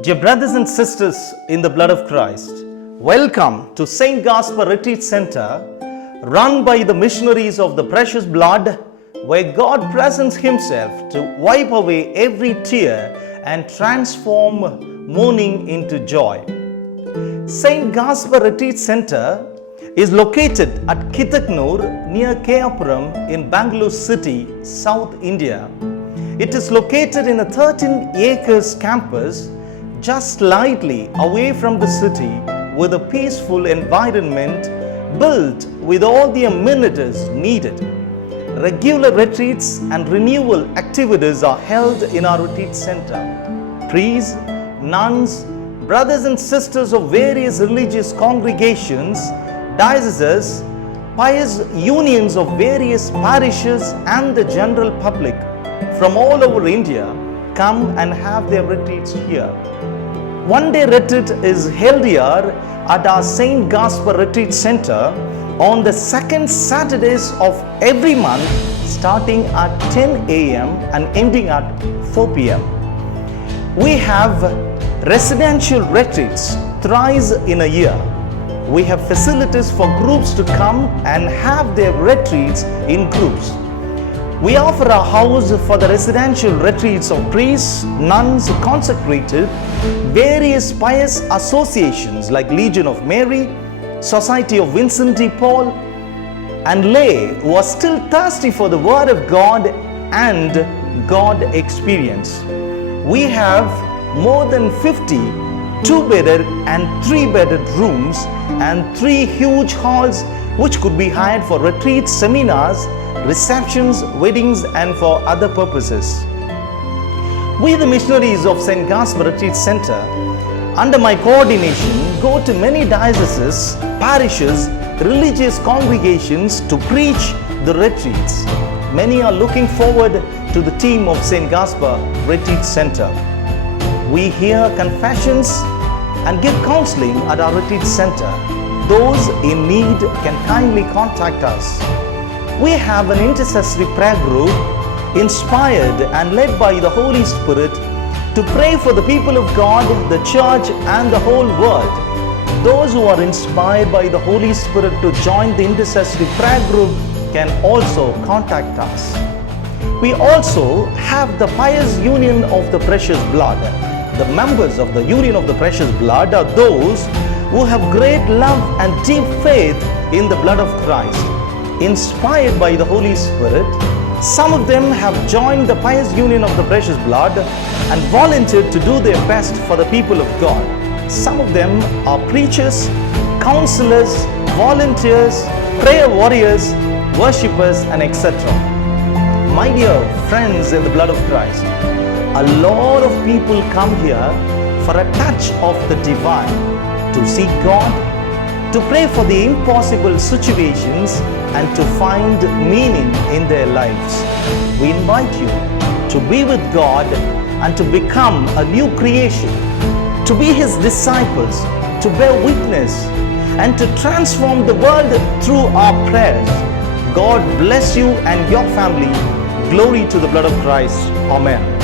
Dear brothers and sisters in the blood of Christ, welcome to St. Gaspar Retreat Center, run by the missionaries of the precious blood, where God presents Himself to wipe away every tear and transform mourning into joy. St. Gaspar Retreat Center is located at Kittaknoor near Keyapuram in Bangalore City, South India. It is located in a 13 acres campus just slightly away from the city with a peaceful environment built with all the amenities needed. Regular retreats and renewal activities are held in our retreat center. Priests, nuns, brothers and sisters of various religious congregations, dioceses, pious unions of various parishes and the general public from all over India come and have their retreats here. One day retreat is held here at our St. Gaspar Retreat Center on the second Saturdays of every month, starting at 10 a.m. and ending at 4 p.m. We have residential retreats thrice in a year. We have facilities for groups to come and have their retreats in groups. We offer a house for the residential retreats of priests, nuns, consecrated, various pious associations like Legion of Mary, Society of Vincent de Paul, and lay who are still thirsty for the Word of God and God experience. We have more than 50 two-bedded and three-bedded rooms and 3 huge halls which could be hired for retreats, seminars, receptions, weddings, and for other purposes. We, the missionaries of St. Gaspar Retreat Center, under my coordination, go to many dioceses, parishes, religious congregations to preach the retreats. Many are looking forward to the team of St. Gaspar Retreat Center. We hear confessions and give counseling at our retreat center. Those in need can kindly contact us. We have an intercessory prayer group inspired and led by the Holy Spirit to pray for the people of God, the church, and the whole world. Those who are inspired by the Holy Spirit to join the intercessory prayer group can also contact us. We also have the Pious Union of the Precious Blood. The members of the Union of the Precious Blood are those who have great love and deep faith in the blood of Christ. Inspired by the Holy Spirit, some of them have joined the Pious Union of the Precious Blood and volunteered to do their best for the people of God. Some of them are preachers, counselors, volunteers, prayer warriors, worshippers, and etc. My dear friends in the blood of Christ, a lot of people come here for a touch of the divine, to seek God, to pray for the impossible situations, and to find meaning in their lives. We invite you to be with God and to become a new creation, to be His disciples, to bear witness, and to transform the world through our prayers. God bless you and your family. Glory to the blood of Christ. Amen.